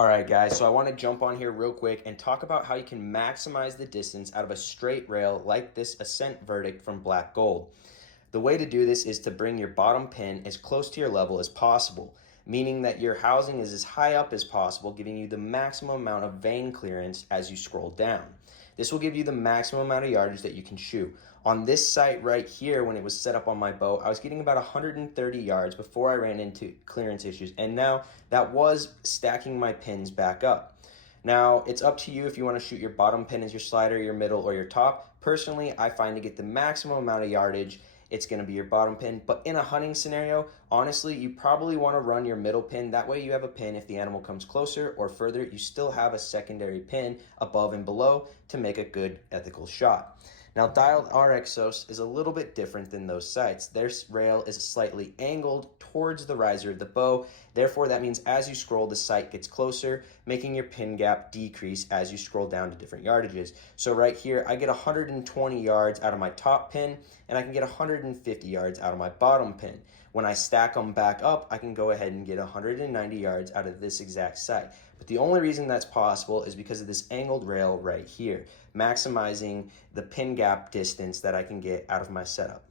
All right, guys, so I want to jump on here real quick and talk about how you can maximize the distance out of a straight rail like this Ascent Verdict from Black Gold. The way to do this is to bring your bottom pin as close to your level as possible, meaning that your housing is as high up as possible, giving you the maximum amount of vane clearance as you scroll down. This will give you the maximum amount of yardage that you can shoot. On this site right here, when it was set up on my boat, I was getting about 130 yards before I ran into clearance issues, and now that was stacking my pins back up. Now, it's up to you if you want to shoot your bottom pin as your slider, your middle, or your top. Personally, I find to get the maximum amount of yardage, it's going to be your bottom pin. But in a hunting scenario, honestly, you probably want to run your middle pin. That way you have a pin if the animal comes closer or further, you still have a secondary pin above and below to make a good ethical shot. Now, dialed RXOS is a little bit different than those sites. Their rail is slightly angled towards the riser of the bow. Therefore, that means as you scroll, the sight gets closer, making your pin gap decrease as you scroll down to different yardages. So right here, I get 120 yards out of my top pin, and I can get 150 yards out of my bottom pin. When I stack them back up, I can go ahead and get 190 yards out of this exact site. But the only reason that's possible is because of this angled rail right here, maximizing the pin gap distance that I can get out of my setup.